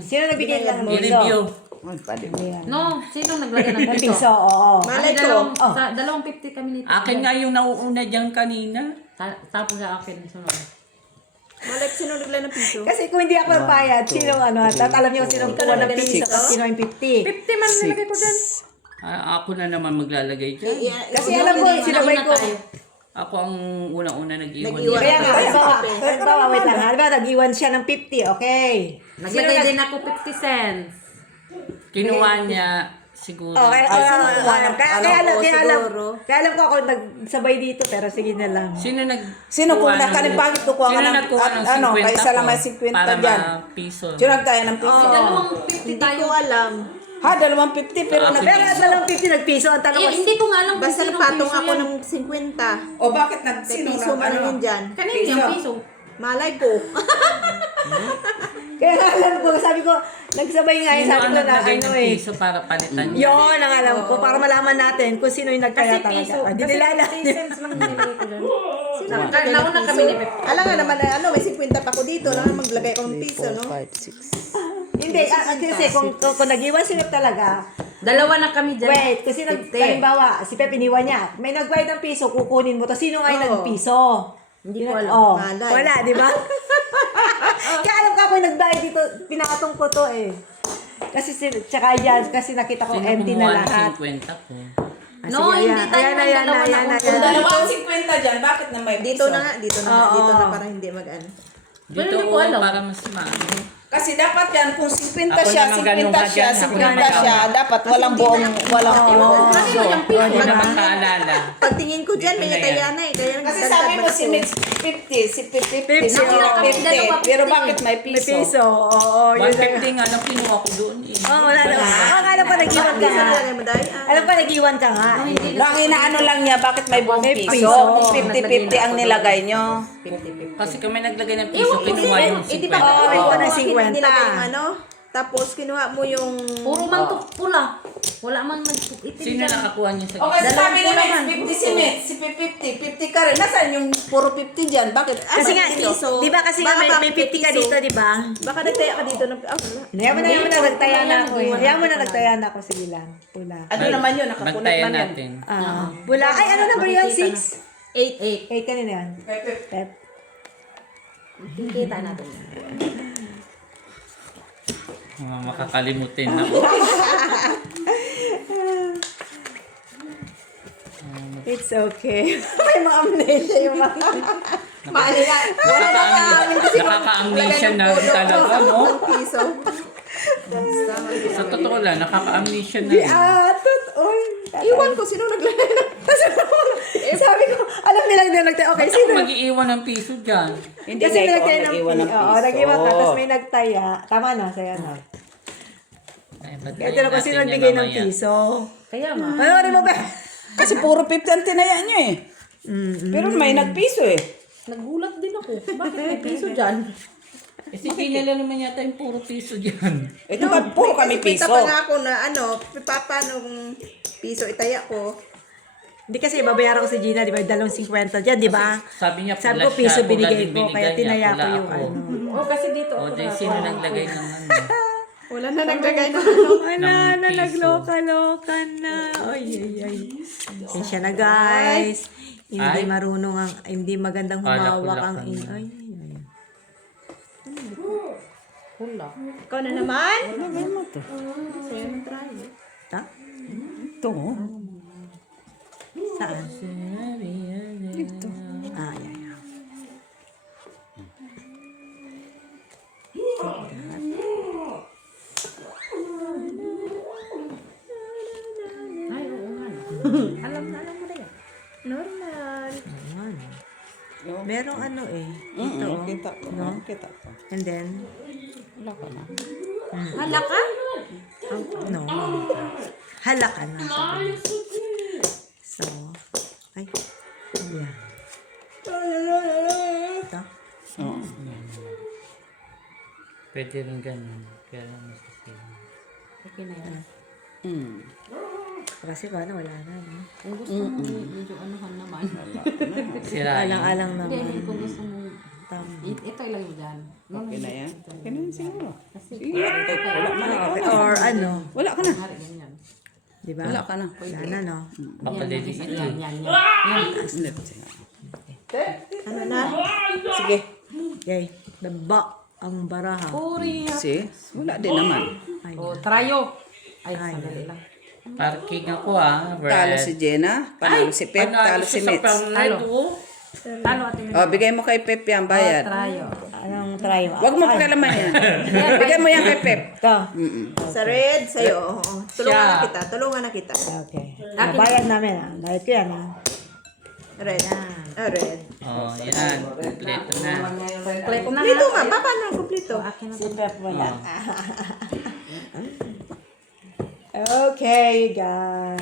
Sino nagbigay lang ng I-review. No, sino naglagay ng piso? piso, oo. Malay ko. Dalawang 50 kami nito. Akin nga yung nauuna dyan kanina. Tapos sa akin, sunod. Malay ko sino naglagay ng piso. Kasi kung hindi ako nagbayad, sino alam niyo kung sino kuha ng piso at sino yung 50. 50 man nilagay ko dyan. Ako na naman maglalagay dyan. Kasi alam mo, sinabay ko. Ako ang unang-una nag-iwan. Kaya nga, halimbawa, wait lang, halimbawa, nag-iwan siya ng 50, okay. Naglagay din ako 50 cents. Kinuha niya siguro. Okay, kaya alam ko ako nagsabay dito, pero sige na lang. Sino kung bakit kukuha ka ng kaysa lang may 50 para dyan? piso. Sino tayo ng piso? Dalawang 50 tayo. Alam. Ha, 250 pero Pero at lang 50 nagpiso, ang tanong ko. Hindi ko nga alam kung Basta sino napatong piso ako yan. ng 50. O bakit May piso man yun dyan. Kanina yung piso. Malay ko. Kaya alam ko, sabi ko, nagsabay nga yun, sabi ko na naglagay ng eh. piso para palitan niya? Yun ang alam ko, para malaman natin kung sino yung nagkaya Kasi talaga. piso. Hindi Kasi nila alam. 50 cents lang nilagay ko dyan. Sino naglagay ng Nauna kami ni piso? Pepe. Alam nga naman na may 50 pa ako dito. Alam nga maglagay ako ng piso, no? 5, 6. Hindi, kasi kung nag-iwan si Pep talaga, Dalawa na kami dyan. wait, kasi halimbawa, si Pep iniwan niya, may nagbayad ng piso, kukunin mo to. Sino nga yung Oo. nagpiso? Hindi ko alam. Oh, Malay. wala, di ba? Kaya alam ka ako yung nagbayad dito, pinakatong ko to eh. Kasi tsaka yan, kasi nakita ko Sino empty kumuha na ng lahat. 50 ko? No, hindi tayo ng dalawa na Kung dalawang 50 dyan, bakit na may Dito piso? na nga, dito na para hindi mag-ano. Dito hindi ko ko alam. para mas maano. Kasi dapat yan, kung 50 Ako siya, naman 50 ganun ka siya, dyan, ako 50 naman siya, dapat walang buong, walang Ano yung piso? Hindi na makaalala. Pagtingin ko dyan, may Dito na taya na eh. Kaya Kasi sabi mo si Mitch 50, si 50, si Nauna kami, 50. 50. Pero bakit may May piso? piso, oo. Yun na. 150 nga lang kinuha ko doon eh. Wala na. Alam pa nag-iwan ka nga. Nilagay mo dahil. Alam pa nag-iwan ka nga. Lang inaano lang niya, bakit may buong May piso? piso. 50-50 ang nilagay nyo. Kasi kami naglagay ng piso, kinuha yung Di ba 50. Oo, ako ikaw ng 50. nilagay yung ano? Tapos kinuha mo yung... Puro man to pula. Wala man itim Sino dyan. nakakuha niya sa Okay, gitna? sabi ni Mitch, 50 si Mitch, si 50, 50 ka rin. Nasaan yung puro 50 dyan? Bakit? Kasi nga, di ba kasi nga may 50 ka dito, di ba? Baka nagtaya ka dito ng... wala. Hayaan mo na, nagtaya na ako eh. Hayaan mo na, nagtaya na ako. Sige lang. Pula. Ano naman yun? Nakapunit Bantayan man yan. natin. Pula. Ay, ano number yun? 6? 8. 8 kanina yan. Pep. Kikita natin. Makakalimutin ako. It's okay. May mga amnesia yung mga... Nakaka-amnesia na talaga, no? Piso. Sa totoo lang, nakaka-amnesia na. Oy. Iwan ko, sino naglagay ng... Sabi ko, alam nilang din nagtaya. Okay, Ba't ako sino? mag-iiwan ng piso dyan? Hindi Kasi may na ikaw nagtaya ng nag-iwan ng Oo, piso. nag-iwan ka, tapos may nagtaya. Tama na, sa'yo na. Ay, Kaya tira ko sino nagbigay ng piso. Kaya nga. Ano mo ba? Kasi puro 50 ang tinaya nyo eh. Pero may nagpiso eh. Nagulat din ako. Bakit may piso dyan? Kasi kilala naman yata yung puro piso dyan. Ito ka, puro kami piso. pa nga ako na ano, papanong piso itaya ko. Hindi kasi babayaran ko si Gina, di ba? 250 dyan, di ba? Sabi niya Sabi pula ko, piso siya, pula binigay din ko, binigay kaya niya, tinaya ko pula yung ako. ano. Oh, kasi dito O, ako di sino naglagay ng ano? Wala na naglagay ng ano. Wala na, piso. nagloka-loka na. Ay, ay, ay. Yan siya na, guys. Hindi Ay. marunong ang, hindi magandang Kala ko humawak lang ang ano. ay. pula. Ikaw na naman? Lagay mo to. Sa'yo ng try. Ta? Ito. Saan? Dito. Ah, yan, yan. Ay, oo nga. Alam mo na yan. Normal. Ayan. Merong ano eh. Ito. Kita ko. No? Kita ko. And then, Wala ka na. Hala ka? no. Halakan na. Sabi niya. So, ay. Yeah. Ito. Oo. Pwede rin ganun. Kaya lang masasaya. Okay na yan. Kasi paano, wala na. No? Kung gusto mo, medyo anuhan naman. Sirain. Alang-alang Hindi, naman. kung gusto mo Ito ilagay mo dyan. Okay na yan. Okay na yan siguro. Kasi, Or ano, Wala ka na. hari ganyan. di ba? Wala ka na. Wala na, no? Papalili ito. Yan. Ano na? Sige. Okay. Daba ang baraha. Puri. See? Wala din naman. Ay, O, trayo. Ay, sandali lang. Parking ako red. Talo si Jenna, panalo si Pep, talo si Mitch. Red, oh. Talo atin. Oh, bigay mo kay Pep yung bayad. Trayo. anong try mo? Huwag mo pakialaman yan. Bigay mo yan kay Pep. Ito. Mm-mm. Sa red, sa'yo. Oo. Tulungan na kita. Okay. Bayad namin, ah. Bayad ko yan, ah. Red. Red. Oh, yan. Kompleto na. Play ko na Dito ma, paano ang kumplito? Si Pep wala. Okay, guys.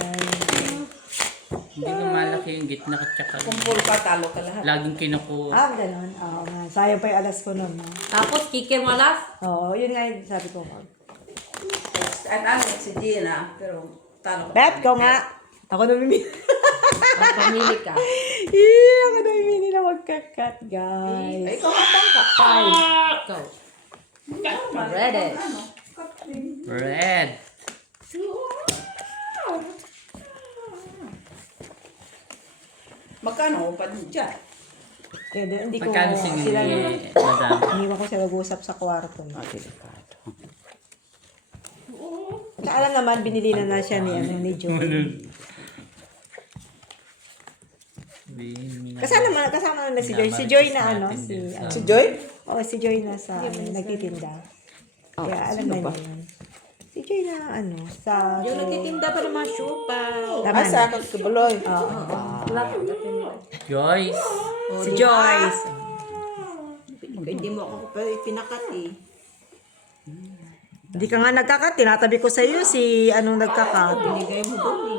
Hindi ko malaki yung gitna at saka Kumpul pa, talo ka lahat. laging kinukuha. Ah, ganun. Oo nga. Sayang pa yung alas ko nun, no? Tapos, kikir mo last. Oo, yun nga yung sabi ko. At ano, si Jenna, pero talo ka. Pep, ikaw nga. Ako namimili. Ang pamili ka. Ako namimili na magkakat, guys. Ay, ikaw matang ka. Go. Ready. Red. Magkano pa din dyan? Kaya hindi ko Magkano singil sila, ni Madam? iniwan ko sila mag-usap sa kwarto. Kaya alam naman, binili na siya ni Joe. Kasama na si Joy. Si Joy na ano, Si Joy? Oo, si Joy na sa nagtitinda. Kaya alam na niya yun. Si Joy na ano, sa... Yung nagtitinda pa ng mga siupaw. Laman. Asa, kagkabuloy. Joyce. Si Joyce. Hindi mo ako pa pinakat eh. Hindi ka nga nagkakat. Tinatabi ko sa iyo si anong nagkakat. Binigay mo doon eh.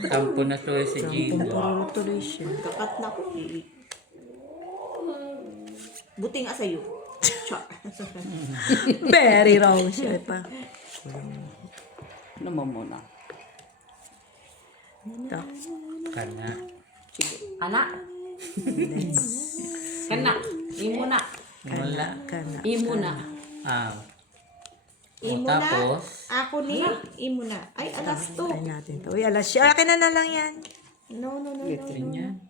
Tampo na to si Gino. Puro tuloy siya. Kakat na ko eh. Buti nga sa'yo. Char. Very wrong siya pa. Ano mo muna? Ito. Kana. Anak. Kana. Imo na. Wala. Kana. Imo na. Ah. Imo na. Tapos, Ako ni. Imo na. Ay, alas to. Try natin to. Uy, alas siya. Akin na lang yan. No. ganyan.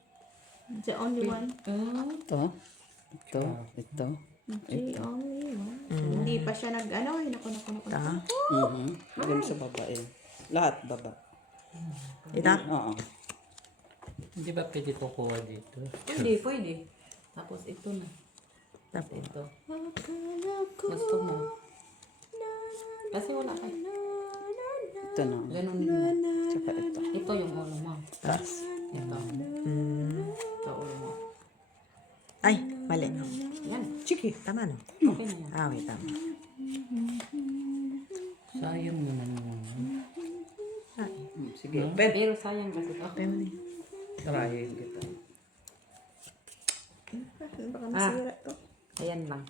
The only one. Ito. Ito. Ito. The only one. Hindi pa siya nag-ano. Ay, naku. Ito. Lagay mo sa baba eh. Lahat baba. Ito. Oo. Hindi ba pwede kukuha dito? Pwede. Tapos ito na. Tapos. Ito. Gusto mo. Kasi wala kayo. Ito na. Ganun din mo. Tsaka ito. Ito yung ulo mo. Taas. Ito. Ito ulo mo. Ay, mali. Yan. Chiki. Tama no? Okay na yan. Ah, wait. Tama. Sayang naman yun. Sige. Pep. Pero sayang kasi ito. Try kita. Baka masira to. Ayan lang.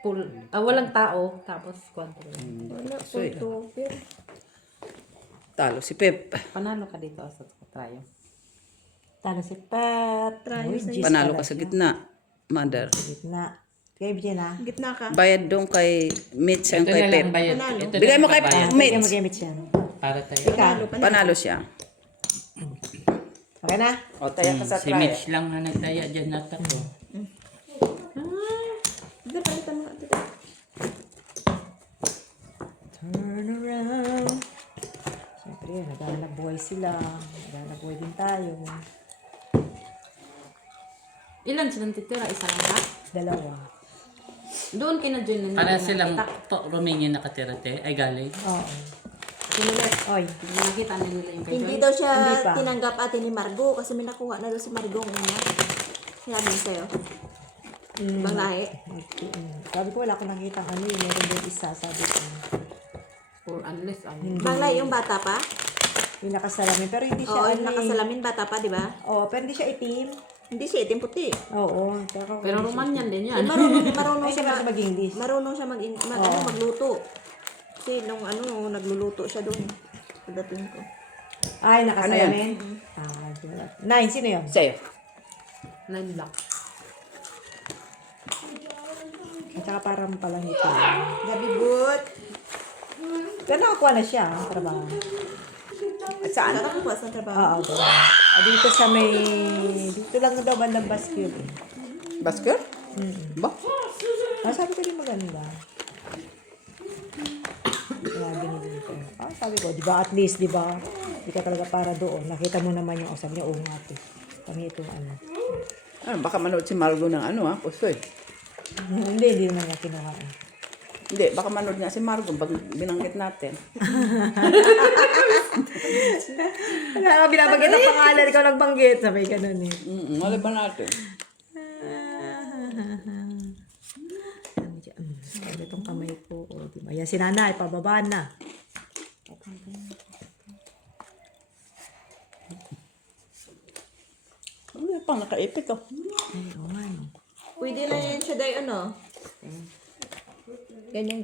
Full. Walang tao. Tapos kwanto lang. Wala po ito. Pero Talo si Pep. Panalo ka dito sa trayo. Talo si Pep. Uy, Gis Panalo pala ka sa siya. gitna. Mother. Gitna. Kaya Bien na. gitna ka. Bayad doon kay Mitch and Ito kay na Pep. lang bayad. Panalo. Ito Bigay na mo lang kay bayad. Bigyan Mitch. mo gamit siya. Para tayo. Panalo siya. Okay na? O, taya ka sa Si try. Mitch lang na nagtaya dyan nata ko. Hindi, palitan mo ito. Turn around. Siyempre, naghahanap buhay sila. Naghahanap buhay din tayo. Ilan silang titira? Isa lang ba? Dalawa. Doon kina-join na Para nila silang nakita. to, Romania nakatira te. Ay galing. Oo. Sinulit. Oy. Nakita na nila yung kay Hindi Joy. daw siya Hindi pa. tinanggap ate ni Margo kasi may nakuha na daw si Margo ang una. Sinabi niya sa'yo. Ibang lahi. Sabi ko, wala akong nakita ano yun. Meron din isa, sabi ko. Or unless, Ibang lahi yung bata pa. Yung nakasalamin. Pero hindi siya Oo, ano yung eh. nakasalamin bata pa, di ba? Oo, pero hindi siya itim. Hindi siya itim puti. Oo. pero Romanian din yan. Marunong Ay, siya siya mag-English. marunong siya magluto. Kasi nung nagluluto siya doon. Pagdating ko. Ay, nakasalamin. Ah, wala. 9, sino yun? Sa'yo. 9 block. At saka parang palang ito. Gabi boot. Pero nakakuha na siya, trabaho. At saan? Sarap po sa trabaho. Oo, diba? Dito sa may... Dito lang daw bandang basket. Basker? Ba? Sabi ko din maganda. Kaya binili ko. Sabi ko, di ba at least, di ba? Di ka talaga para doon. Nakita mo naman yung sabi niya, oo nga to. Kami itong ano. Baka manood si Margo ng pusoy. Hindi naman niya kinuha. Hindi, baka manood nga si Margo pag binanggit natin. Wala ka binabanggit ang pangalan, ikaw nagbanggit. Sabi ka nun eh. Wala ba natin? Sabi itong kamay ko. O, diba? Yan si nanay, pababa na. Ano pang nakaipit oh. Ay, oo nga no. Pwede na yan siya day ano. Ganyan.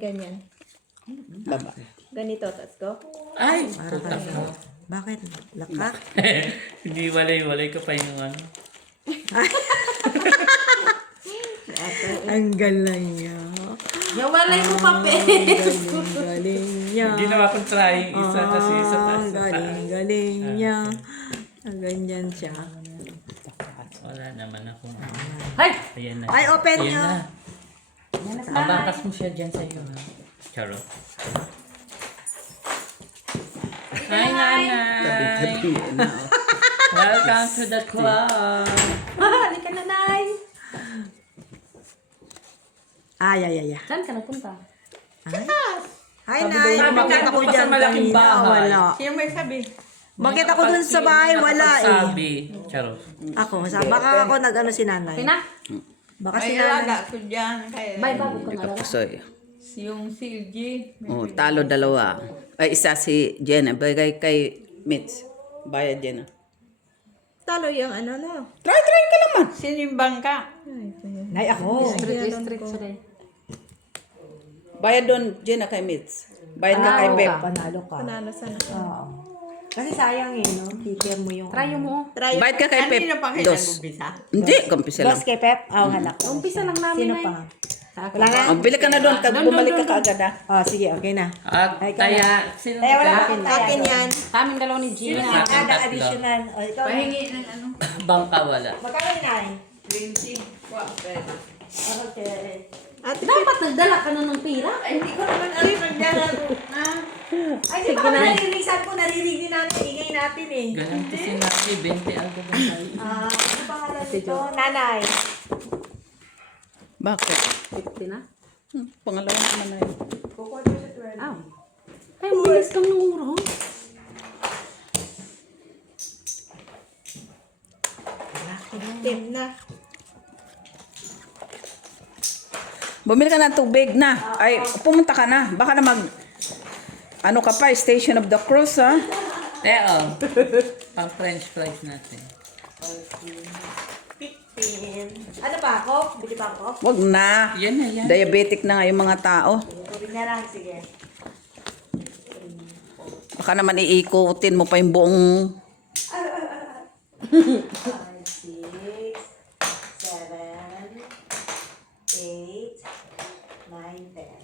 Baba. Ganito, tas ko. Ay! Para Puta tayo. mo. Bakit? Lakak? Hindi walay-walay ka pa yung ano. Ang galing niya. Nawalay mo papel. Galing niya. Ginawa kong trying isa kasi isa Ah, taas. galing niya. Ganyan siya. Wala naman akong ano. Hay! Ayan na. Ay, open Ayan nyo. na. Abangkas mo siya dyan sa'yo ha. Charot. Hi, nanay! Welcome to the club! Halika na, Nay. Ay. Saan ka nagpunta? Hi, Sabi Nay. ko, bakit ako pa sa malaking bahay? Wala. Sino may sabi? Bakit ako dun sa bahay? Wala eh. Sabi. Charot. Ako, baka ako nag-ano si nanay. Pina? Baka si May nanay. alaga ko dyan. Kaya Bye, bago ka nga. Pusoy. yung si G. Oh, talo dalawa. Ay, isa si Jenna. Bagay kay Mitch. Bayad Jenna. Talo yung ano no. Try ka naman. Sino yung bangka? Nay, ako. District sorry. Bayad doon Jenna kay Mitch. Bayad ka kay Pep. Panalo ka. Panalo sana. Oo. Kasi sayang eh, no? Kikir mo yung... Try mo. Try Bayad ka kay Pep. Kanina pa kayo Dos. nag-umpisa? Hindi, kumpisa lang. Boss kay Pep? halak. Umpisa lang namin, Sino Nay. pa? Sa akin. Wala na? Oh, bili ka na doon. Kag bumalik ka kaagad ha. Oh, sige, okay na. At Ay, ikaw kaya, sino Eh, wala ka? akong Akin yan. Kaming dalawa ni Gina. Sa akin Ada tatlo. additional. O, ikaw. Pahingi ng ano? Bangka wala. Magkano ni Nay? 20. Pero. Okay. Ate Dapat nagdala ka na ng pira. Ay, hindi ko naman alam nagdala ko. Ay, di ba kami naririnig? Saan ko naririnig namin? Ingay natin eh. Ganun kasi natin, 20 ang gagawin. Ano pangalan nito? Nanay. Bakit? 50 na. Pangalawa naman na yun. Aw. Ay, bilis kang nanguro. tip na. Bumili ka ng tubig na. Ay, pumunta ka na. Baka na ano ka pa, Station of the Cross, ha? Teo, pang french fries natin. 15. Ano pa ako? Bili pa ako? Wag na. Yan na yan. Diabetic na nga yung mga tao. Tubig na lang, sige. Baka naman iikutin mo pa yung buong... 5, 6, 7, 8, 9, 10.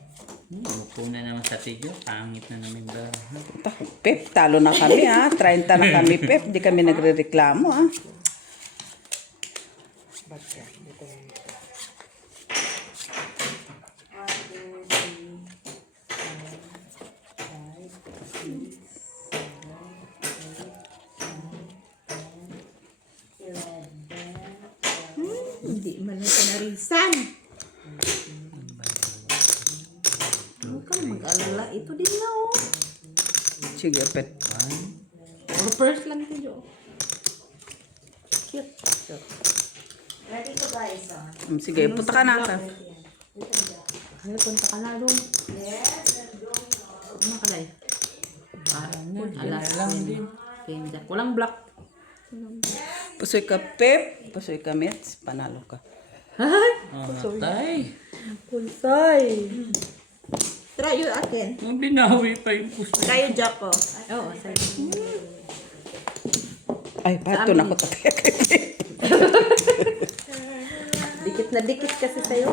Upo na naman sa tiyo. Pangit na namin ba? Pep, talo na kami, ha? 30 na kami, Pep. Di kami nagre-reklamo, ha? Hindi man lang pinarisan. Huwag kang mag-alala. Ito din na, oh. Sige, Pep. Or first lang ito, Jo. Cute. Ready to guys, Sige, punta ka na. Ano, punta ka na doon. Ano ka, Day? Parang yun. Alas lang din. Kenja. Walang black. Pusoy ka, Pep. Pusoy ka, Mitch. Panalo ka. Oh, tay. Pulsay. Try yung akin. Ang binawi pa yung puso. Try yung jack ko. Oo, sige. Ay, pato na ko. dikit na dikit kasi sa'yo.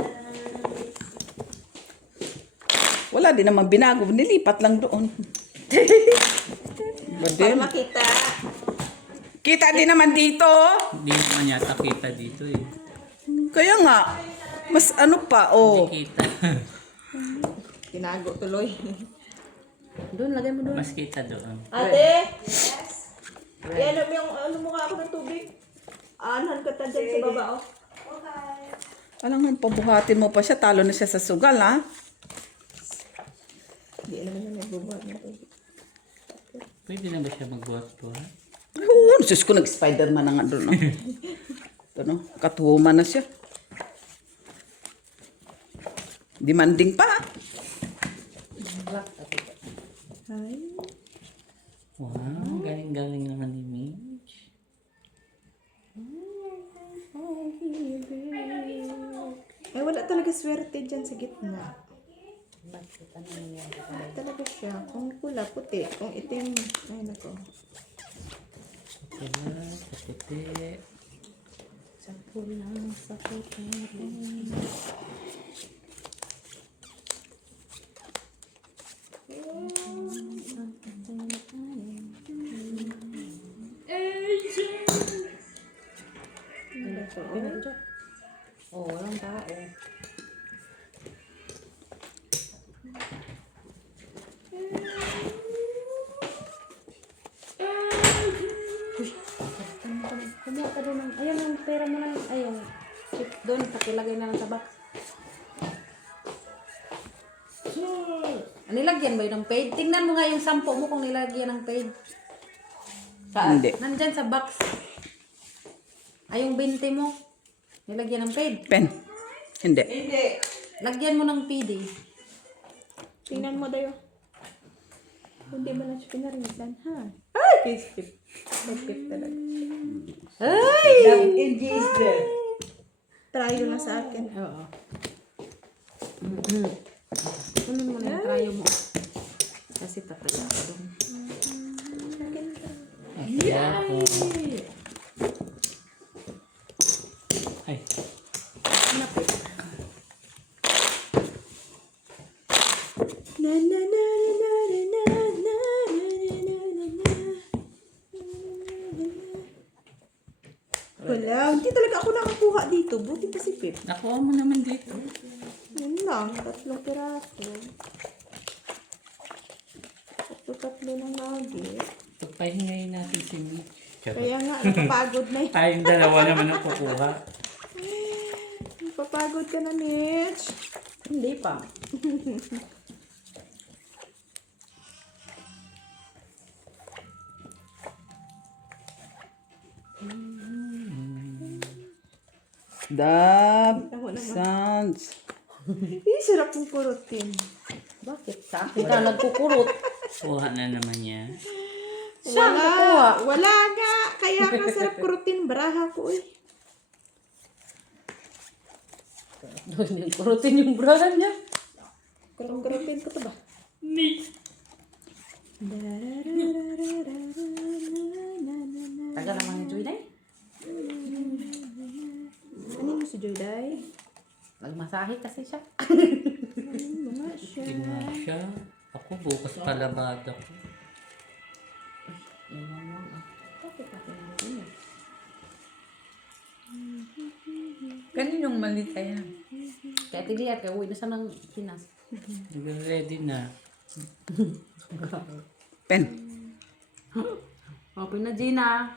Wala din naman binago. Nilipat lang doon. Ba Para din? makita. Kita din naman dito. Hindi naman yata kita dito eh. Kaya nga. Mas ano pa, oh. Hindi kita. Tinago tuloy. Doon, lagay mo doon. Mas kita doon. Ate! Yes? Yan, ano mukha ako ng tubig? Aanhan ka ta dyan sa baba, oh. Alam nga, pabuhatin mo pa siya. Talo na siya sa sugal, ha? Hindi naman na nagbubuhat ng tubig. Pwede na ba siya magbuhat-buhat? Oo, Diyos ko, nag-Spider-Man na nga doon, no? Ito, no? Katuhuman na siya. Demanding pa. Wow, galing-galing naman ni Mitch. Ay, wala talaga swerte dyan sa gitna. Wala talaga siya. Kung pula, puti. Kung itim, ay nako. Pula, puti. Sa pulang, sa puti. Oh, walang tao. Kumuha ka doon ng, ayun ang pera mo na, ayun. Chip doon, pakilagay na lang sa box. Nilagyan ba yun ng paid? Tingnan mo nga yung sampo mo kung nilagyan ng paid. Hindi. Nandyan sa box. Ay, yung 20 mo. Nilagyan ng paid. Pen. Hindi. Lagyan mo ng PD. Tingnan mo dayo. Hindi mo na siya pinarisan, ha? Ay! Pispip. Pispip talaga. Ay! Try na sa akin. Oo. Kunin mo na yung trayo mo. Kasi tataya ko doon. Kaya ako. Ay, Napit. Na na na na na na na na na na. Wala, hindi talaga ako nakakuha dito. Buti pa si Pip. nakuha mo naman dito. Yun lang, 3 piraso. Tatlo ng nugget. Pagpahingayin natin si Mitch. Kaya nga, napapagod na yun. Tayong dalawa naman ang kukuha. Napapagod ka na, Mitch. Hindi pa. Dab. Sounds. Sarap ng kurutin. Bakit? Sa akin ka nagkukurot. Kuha na naman niya. Wala nga. Kaya nga sarap kurutin. Baraha ko, eh. Kurutin yung brahan niya. Kurutin ko to ba? Taga naman ni Joy na eh. Ano yung si Joyday? Nagmasahe kasi siya. Mga siya. Tingnan siya. Ako bukas palabada ko. Iwan mo. Bakit natin hindi niya? Kaninong malita yan? Kaya tilihat ka, uwi na siya ng Pinas. Ready na. Pen. Open na, Gina.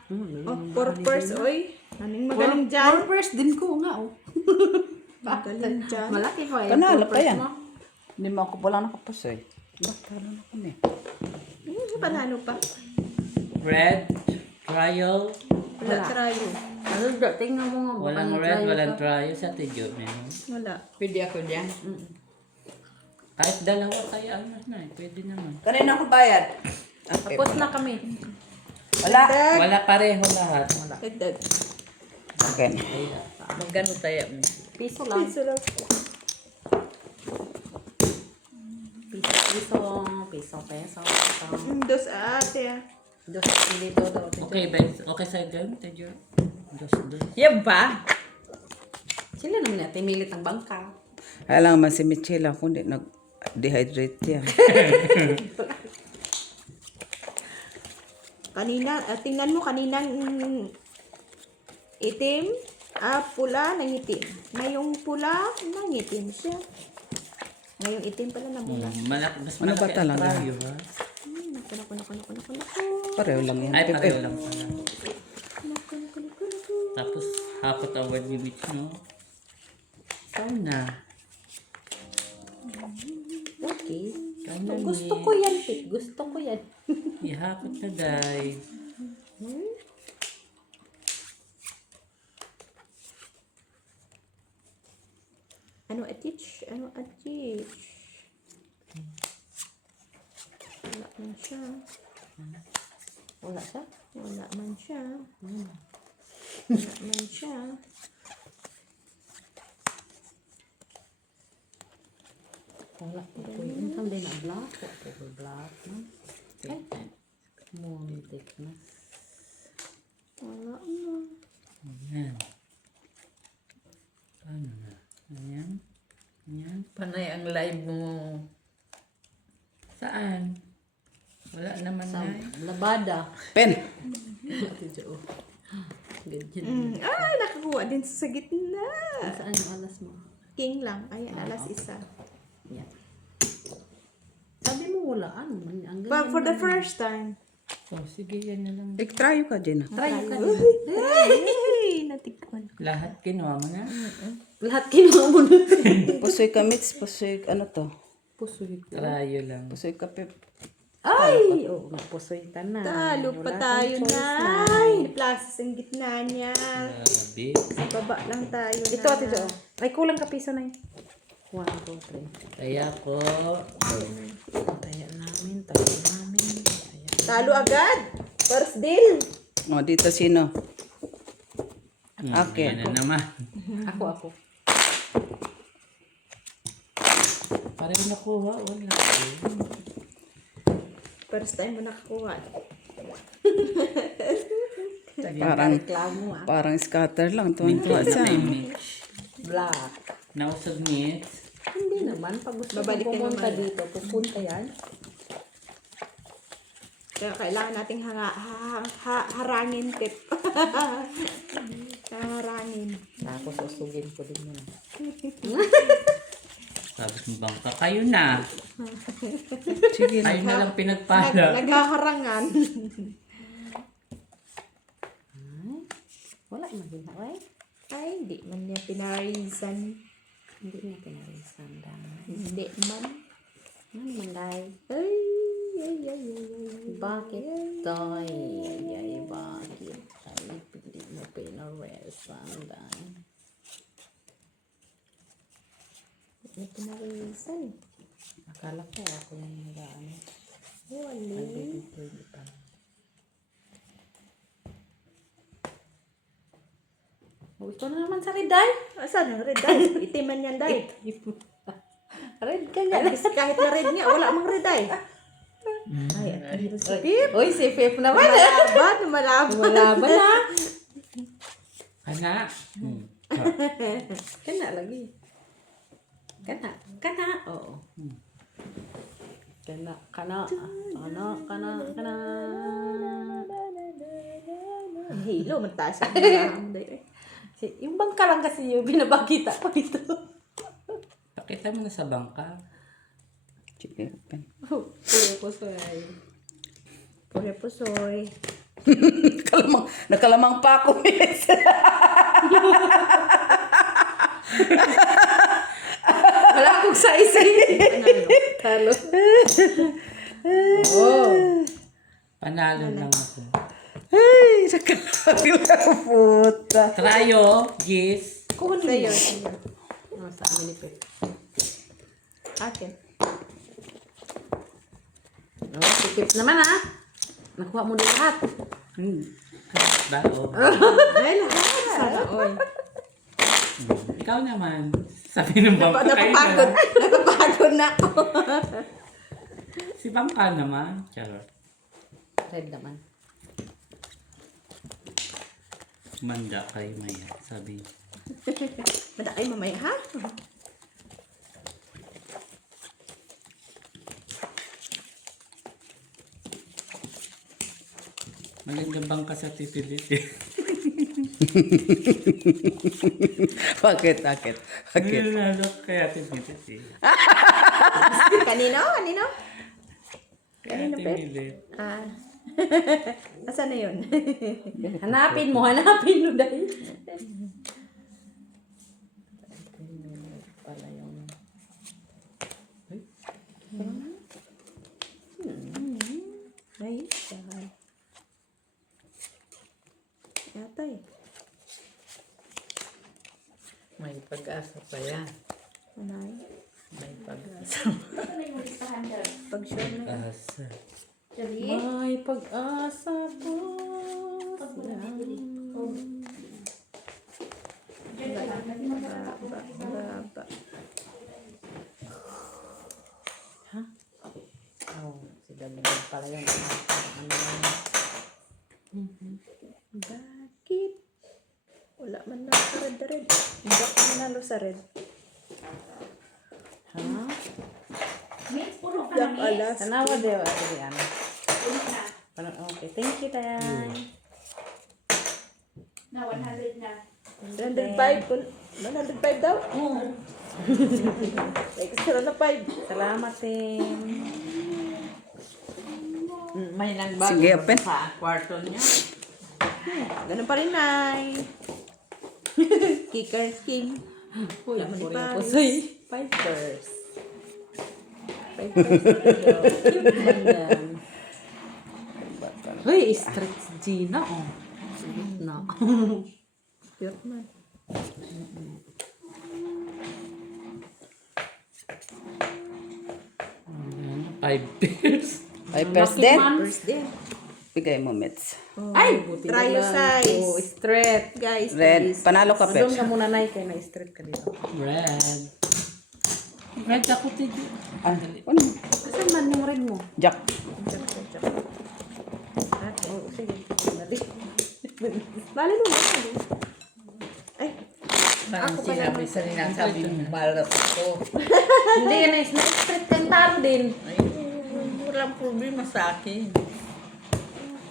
Oh, purpose, oy. Anong magaling dyan? Purpose din ko nga, oh. Magaling dyan. Malaki pa eh. Panalo pa Purpose yan. mo. Hindi mo ako pala nakapasoy. Talo na kami. Panalo pa. Red, trial. Wala trayo. Ano, tingnan mo nga. baka Walang may red, trial walang ka. trial sa tiyo. Wala. Pwede ako dyan. Kahit dalawa tayo, ano na eh. Pwede naman. Kanina ako bayad. Tapos na kami. Wala. Wala pareho lahat. Dagdag. Okay. Magkano tayo? Piso lang. Piso lang. Piso. Dos ate, ah. Dos, hindi to. Okay, Ben. Okay sa'yo, Jem? Tiyo. Dos. Yan ba? Sila naman natin milit ang bangka. Alam man si Michela kundi nag-dehydrate yan. Kanina, tingnan mo kaninang itim, pula, nangitim. Ngayong pula, nangitim siya. Ngayong itim pala na mula. Mas Ano ba malaki ang talaga? trayo, ha? Naku. Pareho lang yan. Ay, Pip, pareho pip. lang pala. Tapos, hapot award ni Mitch, no? Sana. Okay. Sana Gusto ko yan, Pip. Gusto ko yan. Ihapot na, guys. Ano a-teach? Ano a-teach? Wala man siya. Wala siya. Wala man siya. Wala man siya. Wala po po yun. Ang din na black. Wala po black. No? Ay, muntik na. Wala na. Ayan. Paano na? Ayan. Ayan. Panay ang live mo. Saan? Wala naman Sa na. labada. Pen. Ganyan. Ay, nakakuha din sa gitna. Saan yung alas mo? King lang. Ayan, alas isa. Yan. Sabi mo wala. Ano man? Ang ganyan. But for the first time. Oh, sige, yan na lang. Try ka, Gina. Try ka. Ay, natikman. Lahat kinuha mo na. Lahat kinuha mo na. Pusoy ka, Mitch. Pusoy, ano to? Pusoy ko. Trayo lang. Pusoy ka, Pip. Ay! Oo, pusoy ka na. Talo pa Wala tayo kang choice na. Ay, plus ang gitna niya. Grabe. Sa baba lang tayo na. Ito, ate Jo. Ay, kulang ka piso na yun. 1, 2, 3. Kaya ko. Taya namin, taya namin. Taya. Talo agad. First deal. O, dito sino? Okay. Yan na naman. Ako. Pareho nakuha. Wala. First time mo nakakuha. Parang, Reklamo parang scatter lang. Minto Tuwan-tuwa na siya. kay Mitch. Black. Nausag Mitch. Hindi naman. Pag gusto mo Babalik ka pumunta naman. dito, pupunta yan. Kaya kailangan nating harangin, Tip. Harangin. Tapos susugin ko din yun. Sabi mo bangka, kayo na. Sige na. Kayo na lang pinagpala. Naghaharangan. Wala yung maginawa eh. Ay, hindi man niya pinarisan. Hindi niya pinarisan dahil. Hindi man. Ano man dahil? Ay. Bakit tayo? Ay, bakit tayo? Hindi mo pinarisan dahil. Hindi pinarisan. Akala ko ako yung nag-ano. Wali. Pwede pa. Gusto na naman sa red eye. Saan ang red eye? Itiman yan, Day. Red ka yan. Kahit na red niya, wala mang red eye. Ay, at ito si Pip. Uy, si Pip naman. Lumalaban. Malaban na. Kana. Kana lagi. Kana. Oo. Kana. Ang hilo, mataas ang mga Day. Yung bangka lang kasi yung binabakita ko ito. Pakita mo na sa bangka. Sige, Pen. Puro ko say. Pure pusoy. Nakalamang pa ako, Mitch. Wala akong size eh. Talo. Panalo lang ako. Ay, nakalamang puta. Trayo. Yes. Kuha na Sa'yo. yun. Sa amin ni Pip. Akin. Oh, si Pip naman ah. Nakuha mo na lahat. Ba? Oh. Ay, lahat. Sana, oy. Ikaw naman. Sabi ng bangka, kayo na Napapagod. lang. Napapagod na ako. Si bangka naman. Charot. Red naman. Manda kayo maya. Sabi. Madakay mamaya, ha? Malagabang ka sa titiliti. Bakit? Bakit? Bakit? Nilalok kaya titiliti. Kanino? Kanino? Kaya Kanino, Pep? timilit. Ah. Asan na yun? Hanapin mo dahil. Pala yung... Ay, saan? Yatay. May pag-asa pa yan. Anay. May pag-asa. Pag-sure na. Asa. May pag-asa po. Baba. Oh, si David pala yun. Ano yan? Bakit? Wala man na sa red. Hindi ako manalo sa red. Ha? Yak alas. Tanawa dewa. Sige, ano? Okay, thank you, Tayan. Na 100 na. 105 kun 105 daw? Oo. Ay, kasara na 5. Salamat, Tim. May nagbago Sige, open. sa kwarto niya. Ganun pa rin, Nay. Kicker King. Uy, Laman ni puri Paris. ako sa'y Pipers. Uy, stretch Gina, oh. Sige na. Cute man. Five pairs. Vipers din? First day. Bigay mo, Mets. Ay, buti na Try your lang. size. Oh, straight. Guys, Red. guys. Panalo ka, Doon Pep. ka muna, Nay, kaya na-straight ka dito. Red. Red ako tigi. Ah, ano? Saan man yung red mo? Jack. Oh, sige. Dali. Bali mo ba? Ay, Parang sinabi sa sinasabi mo, malas ko. Hindi, na-straight kang taro din. Ay, walang problema sa akin.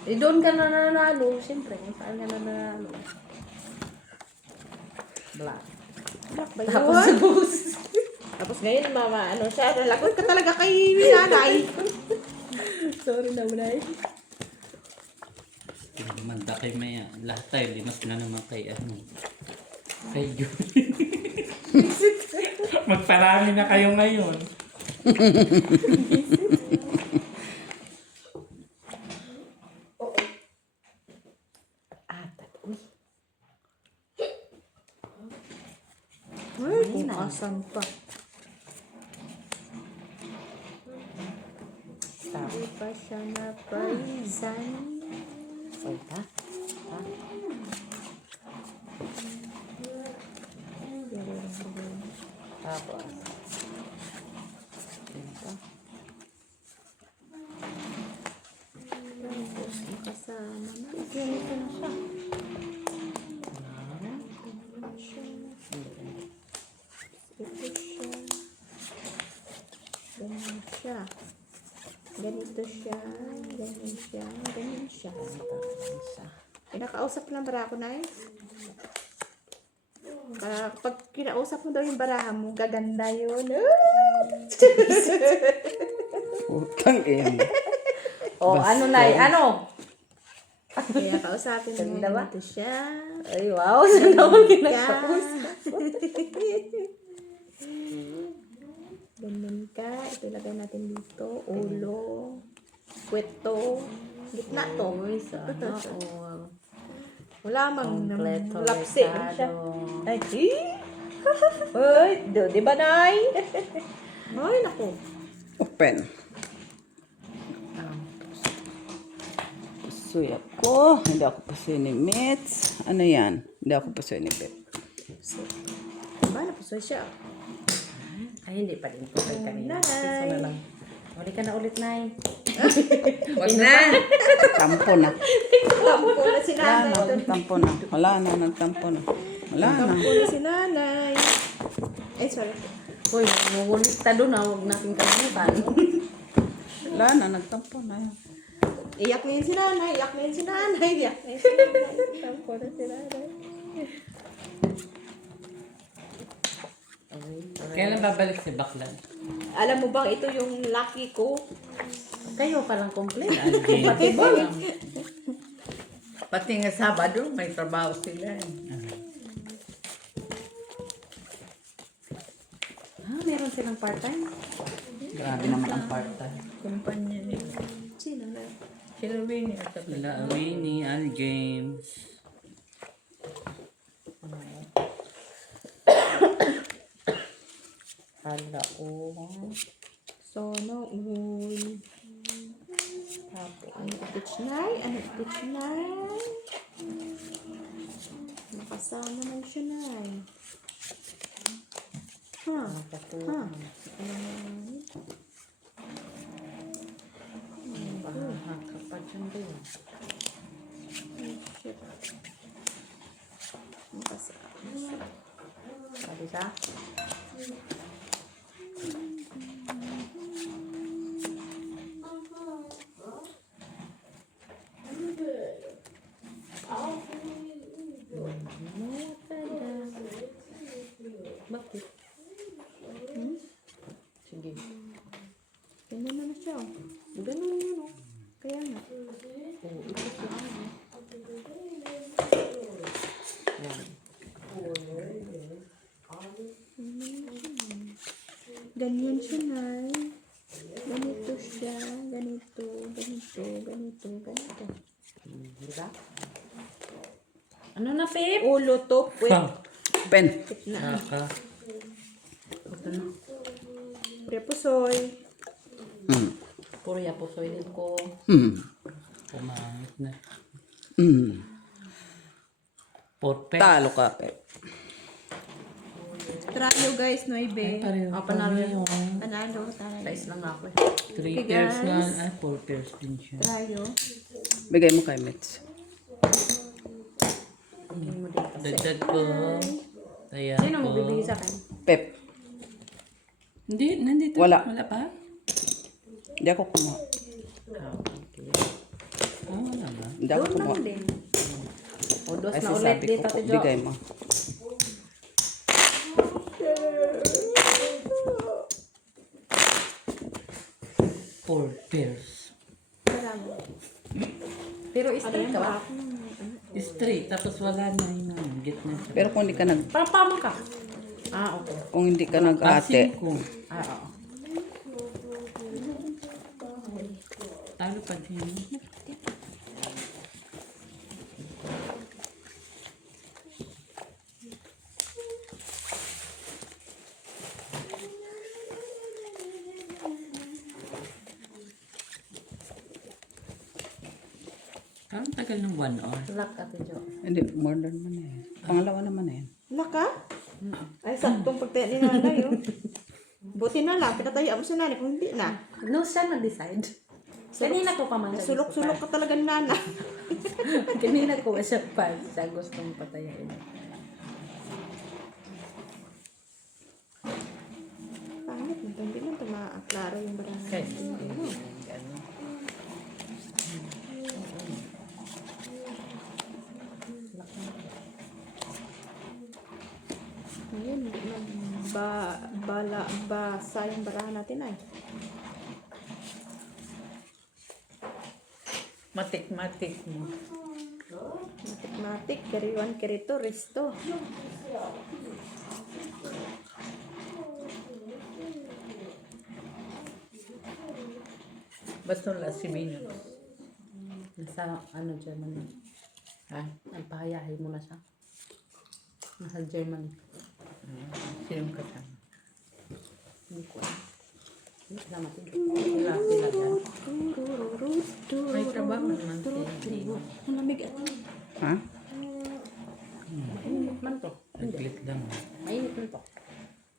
Eh, doon ka na nanalo. Siyempre, kung saan ka na nanalo. Black. black ba Tapos yun? bus. Tapos ngayon, mama, ano siya, nalakot ka talaga kay nanay. Sorry na, nanay. Manda kay Maya. Lahat tayo, limas na naman kay ano. Kay Jun. Magparami na kayo ngayon. Ay, kung asan pa. Hindi pa siya na-parisan. Oy, ha? Ha? Tapos. Ito. Kasama na. Ganito na siya. Ito siya. Ganito siya. Ganito siya. Ganyan siya. Ganyan siya. Kinakausap lang bara ako, Nay. Pag kinausap mo daw yung baraha mo, gaganda yun. Utang iyan. Oh, ano, Nay? Ano? Kaya kausapin mo. Ganda ba? Ganito siya. Ay, wow. Saan naman Ka. kinakausap? Ganun ka. Ito ilagay natin dito. Ulo. Pweto. Gitna to. Uy, sana all. Wala mang Kompleto lapse rekado. siya. Ay, Uy, di ba, Nay? Ay, naku. Open. Pasuy ako. Hindi ako pasuy ni Mets. Ano yan? Hindi ako pasuy ni Pep. Diba, napusoy siya. Ay, hindi pa din po kayo kanina. Nay. Isa na lang. Uli ka na ulit, Nay. Wag na. Tampo na. Tampo na si Wala nanay. na. Nagtampo na. Wala na. Nagtampo na. Wala na. Tampo na si nanay. Eh, sorry. Uy, magulit ta doon, huwag natin kalimutan. Wala na, nagtampo na yan. Iyak na yun si nanay, iyak na yun si nanay, iyak na yun si nanay. Tampo na si nanay. Kailan babalik si Baklan? Alam mo bang ito yung lucky ko? Kayo palang complain. Algin. Pati ba lang? Pati nga Sabado, may trabaho sila. Meron silang part-time? Grabe naman ang part-time. Kumpanya ni Sino na? sila Winnie at saka Sila Winnie, Al James. Hala, oh. Sono, uy. Tapos, ano ito, Chinay? Ano ito, Chinay? Nakasama ng Chinay. Ha? Ha? Baha ka pa dyan doon. Shit. Nakasama siya. Sabi siya? Bakit? Sige. Ganyan na siya, oh. Ganun yun, oh. Kaya nga. Oh, ito siya. Yan. Ganyan siya, Nay. Ganito siya. Ganito, ganito, ganito, ganito. Diba? Ano na, Pip? Ulo to, wait. Pen. Saka. Ito na. Prepusoy. Mm. Puro yapusoy din ko. Mm. Pumangit na. Mm. Porpe. Talo ka, Pep. Trayo, guys, no, ibe. Pareho panalo kami, oh. Panalo, tayo. Size lang ako eh. 3 Okay, pairs na. guys. Ay, 4 pairs din siya. Trayo. Bigay mo kay Mitch. Tingin mo dito. Dagdag ko. Ayan Sino mo ko. bibigay sa akin? Pep. Hindi, nandito. Wala. Wala pa? Hindi ako kumuha. Oh, wala ba? Hindi ako Doon kumuha. lang din. O, dos Kasi na ulit sabi dito, ko, Tito Jo. bigay mo. Four pairs. Marami. Pero straight ka ba? Straight, tapos wala na yun. Gitna siya. Pero kung hindi ka nag Papam ka. Ah, okay. kung hindi ka nag-ate, Pansin ko. Ah, oo. Talo pa din. Parang tagal ng 1 hour. Lock, Ate Jo. hindi, more than man eh. Pangalawa naman na yan. Laka? Ay, saktong pagtayo ni nanay, oh. Buti na lang, pinataya mo si nanay kung hindi na. No, siya nag-decide. Kanina ko pa man siya Sulok-sulok ka talaga ni nanay. gusto pa. Kanina ko pa siya pa. Siya gustong patayain. Pangit, hindi lang ito ma-aklaro yung barangay. Okay. Ngayon, basa yung barahan natin ay. Matik-matik mo. Matik-matik, kariwan, kirito, risto. Basta wala si Bino. Nasa, ano, Germany. Ha? Nagpahayahin mo na siya. Nasa Germany. Sinong kasama? Hindi ko alam. Hindi sila matin. Sila dyan. May trabaho naman si Nino. Malamig at Ha? Mainit man to. Naglit lang. Mainit man to.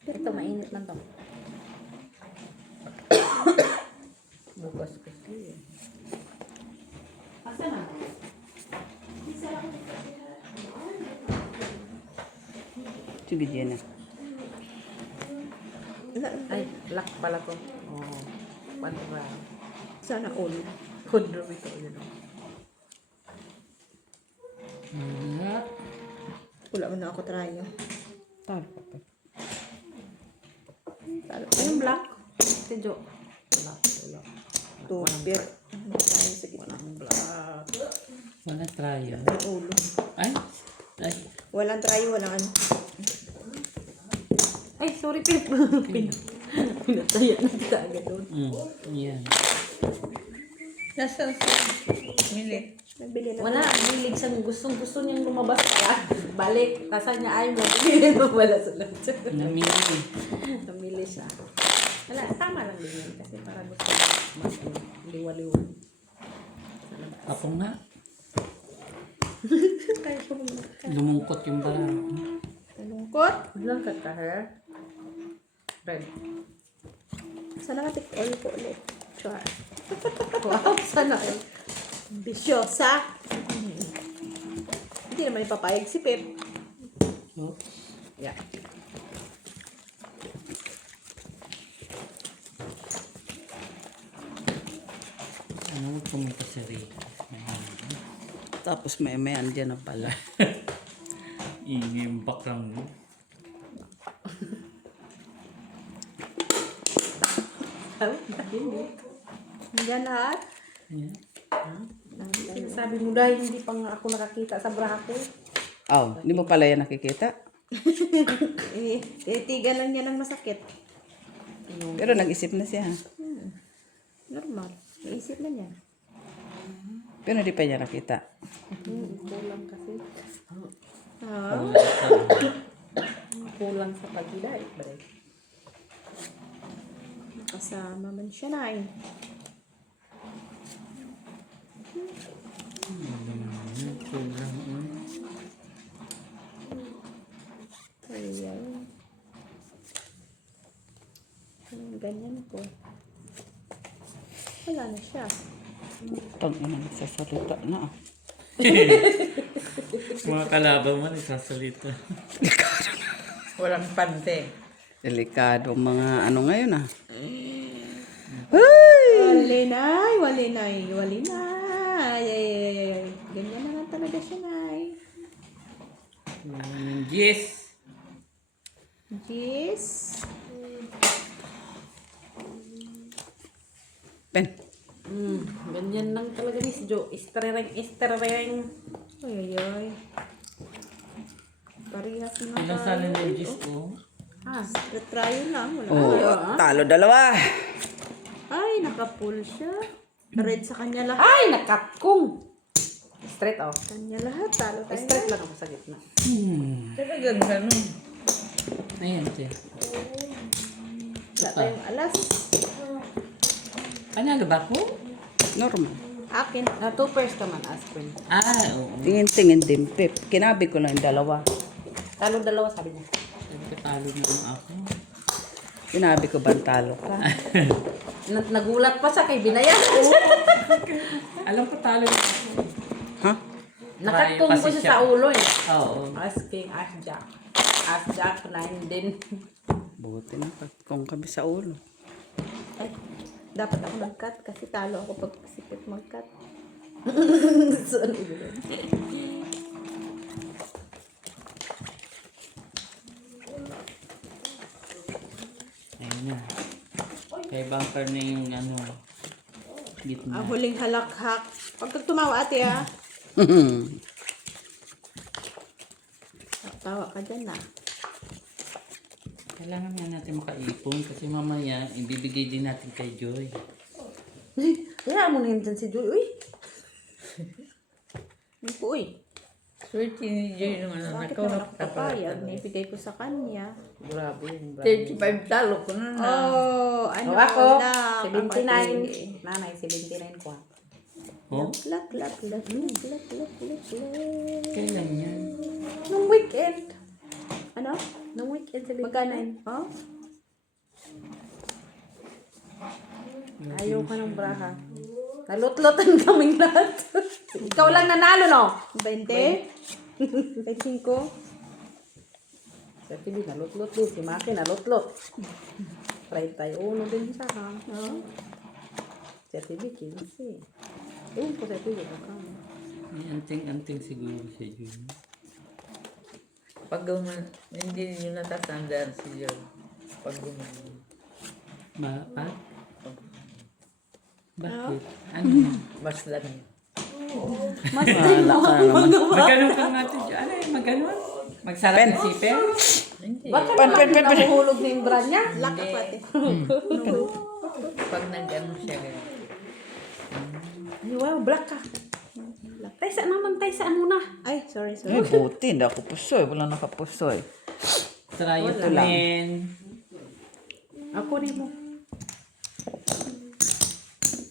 Ito, mainit man to. Bukas kasi. Asa na? Sige, Jenna. Ay, lock pala ko. Oh. Paano ba? Sana all. Kondro ito. Yun. Wala mo na ako try nyo. Talo ka pa. Anong black? Si Jo. Black. Two beer. Tayo sa gitna. Wala trial. Ang ulo. Ay. Ay. Walang try, walang ano. Ay, sorry, Pip. Pinatayan na kita agad doon. Yan. Nasaan sa mili? Nagbili na. Wala, hilig sa gusto niyang lumabas pala. Balik, tasa niya ay mo. Hindi mo wala sa lunch. Namili. Namili siya. Wala, tama lang din yan. Kasi para gusto niya liwa-liwa. Ako nga. Kaya ko muna. Lumungkot yung bara. Talungkot. Lang ka hair. Red. Sana ka-take oil ko ulit. Char. Wow, sana eh. Ambisyosa. Hindi naman ipapayag si Pep. Oh. Yeah. Ano pumunta sa Rita? Tapos may andyan na pala. Ingay yung bakang mo. Hindi lahat. Yan. Sinasabi mo dahil hindi pa nga ako nakakita sa bra ko. Oh, hindi mo pala yan nakikita. Titigan lang niya ng masakit. Pero nag-isip na siya. Normal. Naisip na niya. Pero hindi pa niya nakita. Kulang kasi. Ah, Kulang sa paghiday. kasama man siya na eh. Ayan. Ganyan po. Wala na siya. Tang ina nagsasalita na. Mga kalaban mo nagsasalita. Walang pante. Delikado mga ano ngayon ah. Walinay, walinay, walinay. Ay. Ganyan na lang talaga siya, Nay. Yes. Yes. Pen. Ganyan lang talaga ni si Jo. Istereng. Ay, ay, ay. Parehas na Ilang sala na yung Diyos ko? Retryo lang. Wala. Oh, talo dalawa. Ay, naka-pull siya. Red sa kanya lahat. Ay, nakapkong! Straight off. Kanya lahat. Talo tayo. Straight lang ako sa gitna. Talagang ganun. Ayan, tiya. Wala tayong alas. Panalo ba ko? Normal. Akin. Na 2 pairs ka man, aspirin. Oo. Tingin-tingin din, Pep. Kinabi ko lang yung dalawa. Talong dalawa, sabi niya. Nagkatalo na lang ako. Kinabi ko ba talo ka? Nagulat pa siya kay Binayan. Alam ko talo na ako. Ha? Nakatong ko Kasi siya sa ulo eh. Oo. Asking, ask Jack. Ask Jack, 9 din. Buti na kung kami sa ulo. Ay, dapat ako nag-cut kasi talo ako pag sipit mag-cut. So, ano yun? Ayun na. Kay bunker na yung ano. Gitna. Ang huling halakhak. Pag tumawa ate ha. Tawa ka dyan na. Kailangan nga natin makaipon kasi mamaya ibibigay din natin kay Joy. Kaya mo na yun dyan si Joy. Uy! Hindi po eh. Sweet ni Joy nung ano, Bakit natulog naman ako ka pala. papayag? Naibigay ko sa kanya. Grabe yun. 35 talo ko na na. Oh, ano Ako, na. 79. Nanay, 79 ko. Oh? Lak, lak, lak, lak, lak, lak, lak, lak. Kailan yan? Nung weekend. Ano? Nung weekend, 79. Magkano yun? Oh? Ayaw ka ng braha. Nalutlotan kaming lahat. Ikaw lang nanalo, no? 20? 25? Sa TV, nalutlot din. Si Maki, nalutlot. 31 din siya, ha? Sa TV, 15. Ewan ko sa TV, baka. May anting-anting siguro siya yun. Pag hindi nyo natatandaan si Job. Pag gumawa. Pa? Bakit? Ano yun? Mas lang yun. Magano ka natin dyan? Ano yun? Magano? Magsarap ng sipin? Hindi. Baka Pen. nahuhulog na yung bra niya. Laka pati. Pag nag-ano siya ganyan. Ay, wow, black ka. Taysa naman, taysa muna. Ay, sorry. Ay, buti. Hindi ako pusoy. Wala nakapusoy. Try it Wala lang. men. Ako rin mo.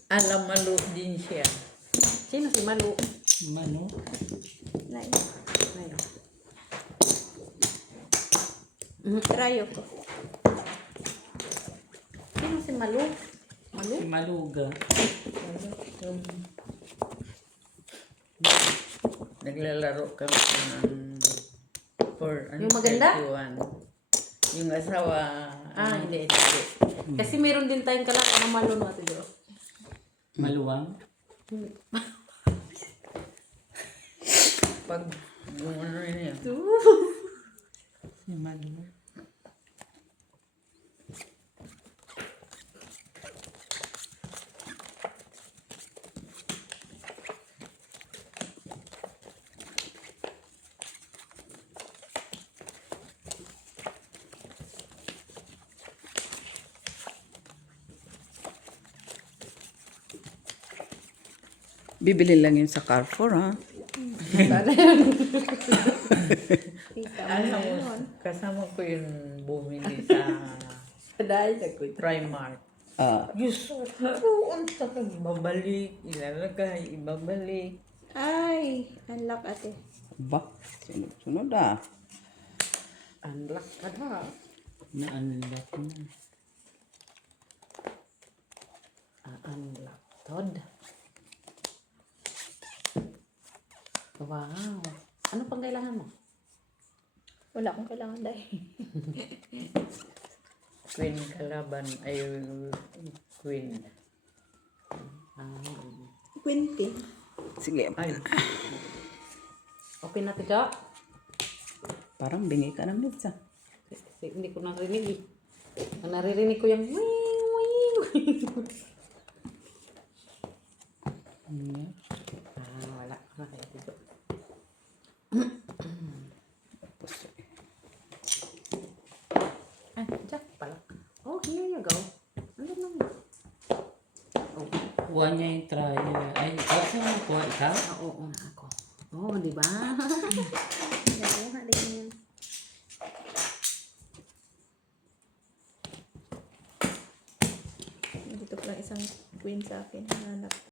Alam malo din siya. Sino si Malu? Mano? Ayun. Try ko. Sino si Malu? Si Maluga. Naglalaro kami ng Yung maganda? 31. Yung asawa. Hindi. Kasi meron din tayong kalaka na Malu no, Ate Jo. Maluwang? Pag gumano rin yan. Si Malu. Bibili lang yun sa Carrefour, ha? Alam mo, kasama ko yung bumili sa Dahil nagkwit. Primark. Diyos ko, ang sakag, ibabalik, ilalagay, ibabalik. Ay, unlock ate. Ba, sunod ah. Unlock ka na. Na-unlock na. Unlock. Tod. Wow. Ano pang kailangan mo? Wala akong kailangan dahil. Queen kalaban, ay queen. Quinty. Sige, ay, Okay na, Ate Jo? parang bingi ka ng pizza. Hindi ko narinig eh. Ang naririnig ko yung wing, wing, wing. Wala. Wala kayo, Ate Jo. Ay, Jack pala. Oh, here you go. Ano lang? Oh, Kuha niya yung trial. Ay, saan mo kuha? Ikaw? oo, ako. Oh, di ba? Nakuha din yan. Dito pa lang isang queen sa akin. Hanap.